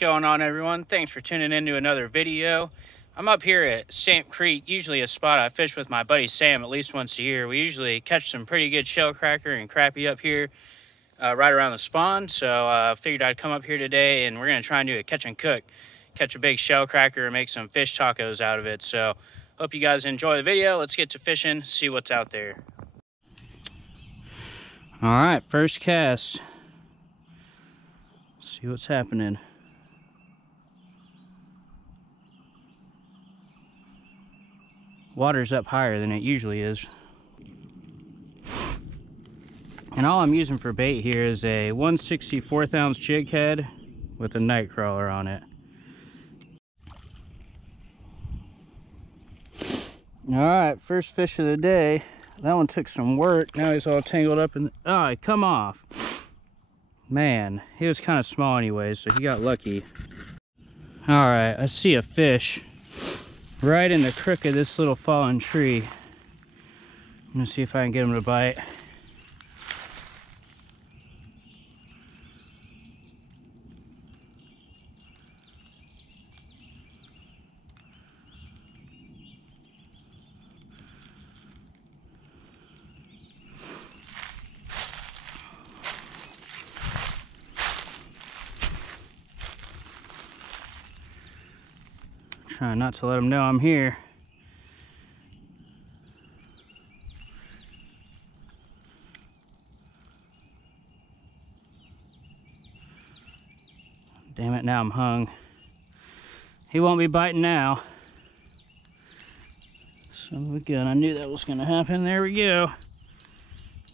going on, everyone? Thanks for tuning in to another video. I'm up here at Stamp Creek, usually a spot I fish with my buddy Sam at least once a year. We usually catch some pretty good shell cracker and crappie up here right around the spawn. So I figured I'd come up here today and we're going to try and do a catch and cook. Catch a big shell cracker and make some fish tacos out of it. So hope you guys enjoy the video. Let's get to fishing, see what's out there. All right, first cast. See what's happening. Water's up higher than it usually is. And all I'm using for bait here is a 1/64 ounce jig head with a night crawler on it. All right, first fish of the day. That one took some work. Now he's all tangled up in the... Oh, come off. Man, he was kind of small anyway, so he got lucky. All right, I see a fish right in the crook of this little fallen tree. I'm gonna see if I can get him to bite. Trying not to let him know I'm here. Damn it, now I'm hung. He won't be biting now. Son of a gun, I knew that was gonna happen. There we go.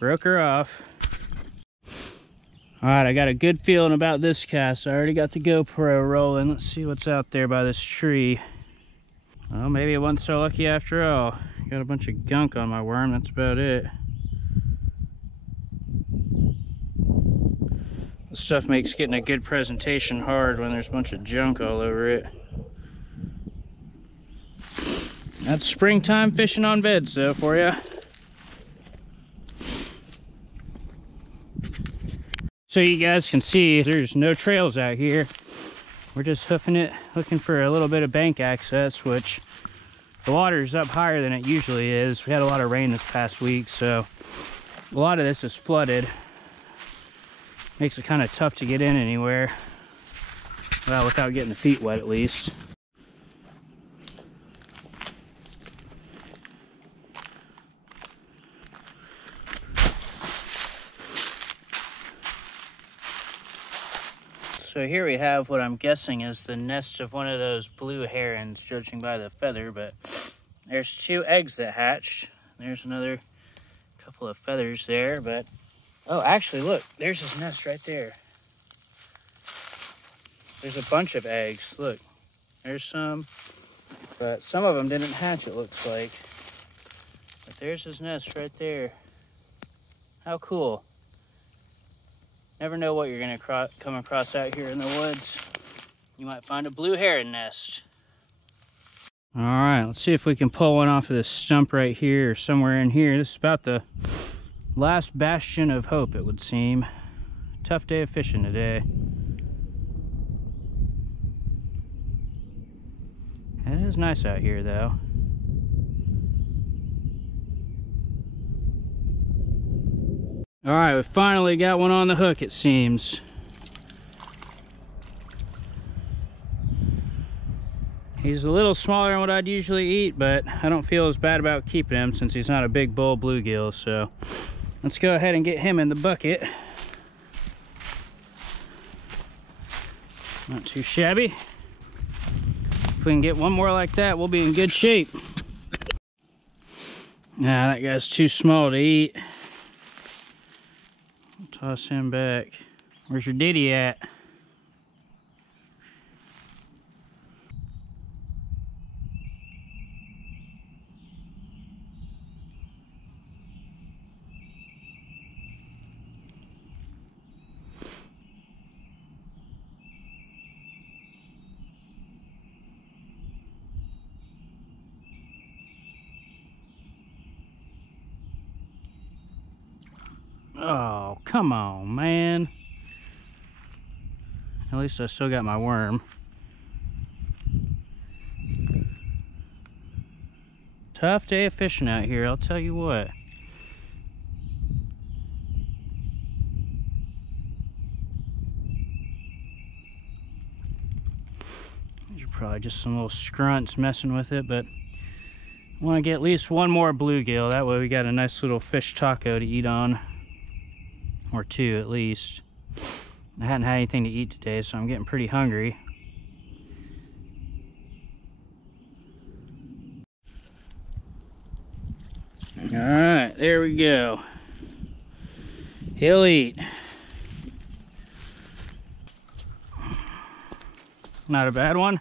Broke her off. All right, I got a good feeling about this cast. I already got the GoPro rolling. Let's see what's out there by this tree. Well, maybe it wasn't so lucky after all. Got a bunch of gunk on my worm, that's about it. This stuff makes getting a good presentation hard when there's a bunch of junk all over it. That's springtime fishing on beds though for you. So you guys can see there's no trails out here. We're just hoofing it, looking for a little bit of bank access, which the water's up higher than it usually is. We had a lot of rain this past week, so a lot of this is flooded. Makes it kind of tough to get in anywhere. Well, without getting the feet wet at least. So here we have what I'm guessing is the nest of one of those blue herons, judging by the feather, but there's 2 eggs that hatched. There's another couple of feathers there, but oh, actually look, there's his nest right there. There's a bunch of eggs, look. There's some, but some of them didn't hatch, it looks like. But there's his nest right there. How cool. Never know what you're gonna come across out here in the woods. You might find a blue heron nest. All right, let's see if we can pull one off of this stump right here or somewhere in here. This is about the last bastion of hope, it would seem. Tough day of fishing today. It is nice out here though. All right, we finally got one on the hook, it seems. He's a little smaller than what I'd usually eat, but I don't feel as bad about keeping him since he's not a big bull bluegill. So let's go ahead and get him in the bucket. Not too shabby. If we can get one more like that, we'll be in good shape. Nah, that guy's too small to eat. Toss him back. Where's your diddy at? Oh, come on, man. At least I still got my worm. Tough day of fishing out here, I'll tell you what. These are probably just some little scrunts messing with it, but I want to get at least one more bluegill. That way we got a nice little fish taco to eat on. Or two at least. I hadn't had anything to eat today, so I'm getting pretty hungry. Alright, there we go. He'll eat. Not a bad one.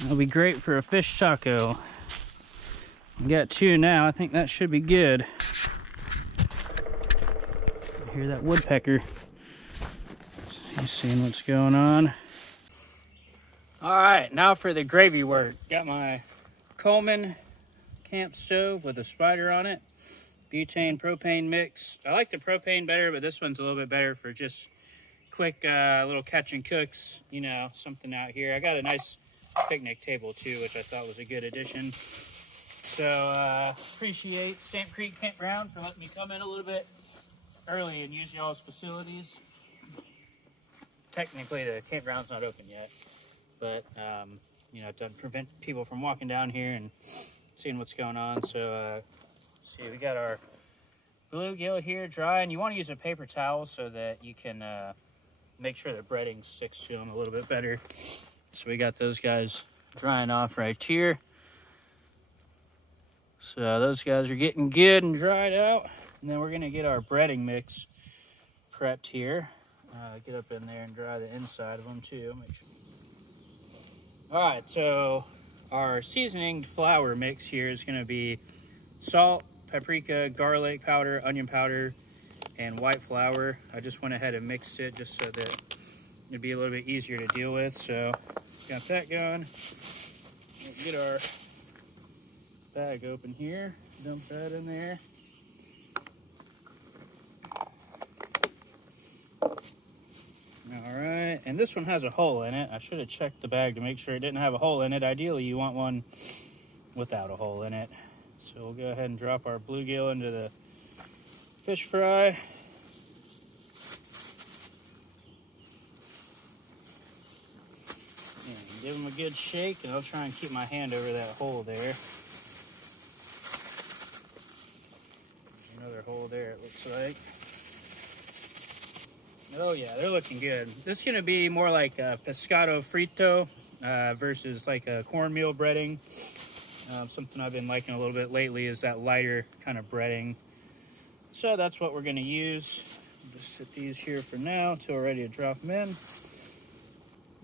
That'll be great for a fish taco. We got two now. I think that should be good. I hear that woodpecker. He's seeing what's going on. Alright, now for the gravy work. Got my Coleman camp stove with a spider on it. Butane propane mix. I like the propane better, but this one's a little bit better for just quick little catch and cooks, you know, something out here. I got a nice picnic table too, which I thought was a good addition. So appreciate Stamp Creek Campground for letting me come in a little bit early and use y'all's facilities. Technically the campground's not open yet, but you know, it doesn't prevent people from walking down here and seeing what's going on. So see, we got our bluegill here drying. You want to use a paper towel so that you can make sure the breading sticks to them a little bit better. So we got those guys drying off right here. So those guys are getting good and dried out. And then we're gonna get our breading mix prepped here. Get up in there and dry the inside of them too. Make sure. All right, so our seasoning flour mix here is gonna be salt, paprika, garlic powder, onion powder, and white flour. I just went ahead and mixed it just so that it'd be a little bit easier to deal with. So got that going. We'll get our bag open here, dump that in there. All right, and this one has a hole in it. I should have checked the bag to make sure it didn't have a hole in it. Ideally, you want one without a hole in it. So we'll go ahead and drop our bluegill into the fish fry. And give them a good shake, and I'll try and keep my hand over that hole there. Another hole there, it looks like. Oh yeah, they're looking good. This is gonna be more like a pescado frito versus like a cornmeal breading. Something I've been liking a little bit lately is that lighter kind of breading. So that's what we're gonna use. Just sit these here for now until we're ready to drop them in.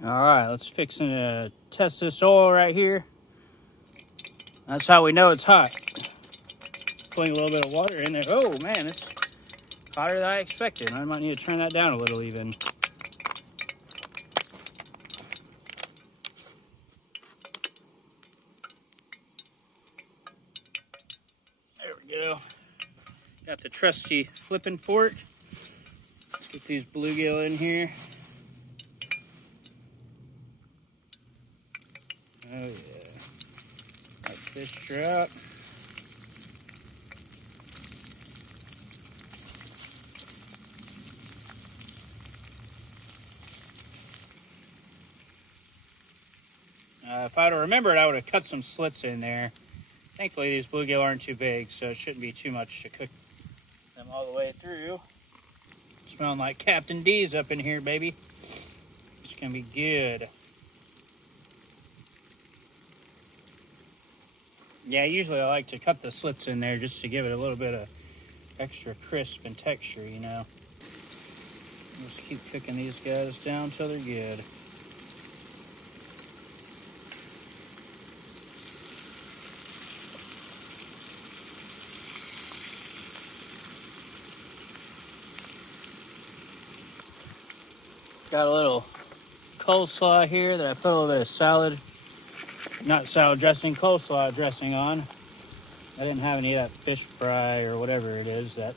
All right, let's fix and test this oil right here. That's how we know it's hot. Putting a little bit of water in there. Oh man, it's hotter than I expected. I might need to turn that down a little even. There we go. Got the trusty flipping fork. Let's get these bluegill in here. Oh yeah. That fish drop. If I'd have remembered, I would have cut some slits in there. Thankfully, these bluegill aren't too big, so it shouldn't be too much to cook them all the way through. Smelling like Captain D's up in here, baby. It's gonna be good. Yeah, usually I like to cut the slits in there just to give it a little bit of extra crisp and texture, you know. Just keep cooking these guys down till they're good. Got a little coleslaw here that I put a little bit of coleslaw dressing on. I didn't have any of that fish fry or whatever it is, that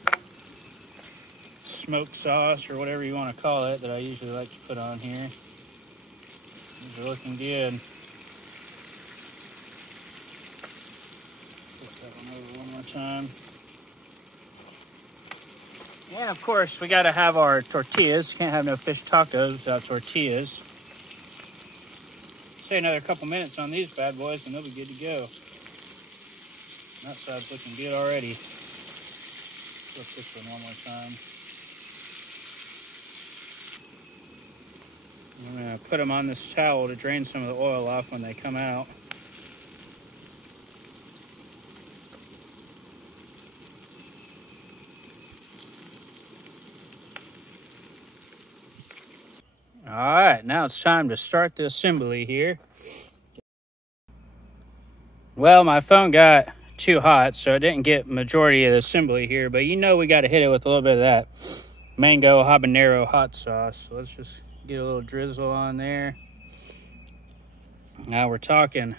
smoked sauce or whatever you want to call it that I usually like to put on here. These are looking good. Flip that one over one more time. And of course, we got to have our tortillas. Can't have no fish tacos without tortillas. Say another couple minutes on these bad boys and they'll be good to go. That side's looking good already. Flip this one more time. I'm going to put them on this towel to drain some of the oil off when they come out. All right, now it's time to start the assembly here. Well, my phone got too hot, so I didn't get majority of the assembly here, but you know we got to hit it with a little bit of that mango habanero hot sauce. So let's just get a little drizzle on there. Now we're talking.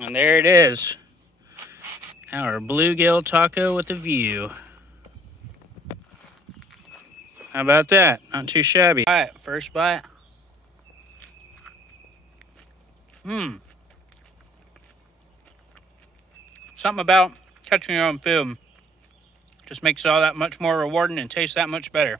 And there it is. Our bluegill taco with a view. How about that? Not too shabby. All right, first bite. Something about catching your own food just makes it all that much more rewarding and tastes that much better.